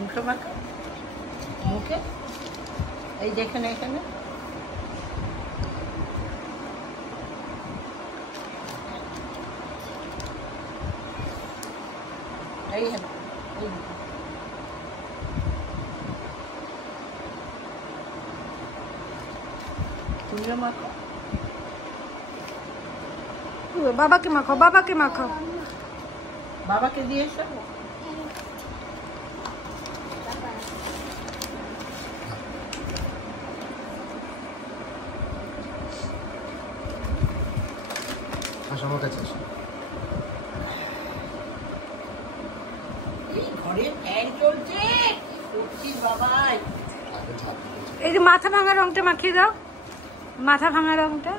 মুখে মাখো, মুখে এই যেখানে এখানে এইখানে এই তুমিও মাখো। বাবাকে মাখো, বাবাকে মাখো, বাবাকে দিয়ে এসো। আমার কাছে আসো। এই ঘরে ফ্যান চলছে, করছিস বাবাই? এই যে মাথা ভাঙা রংটা মাখিয়ে দাও, মাথা ভাঙা রংটা।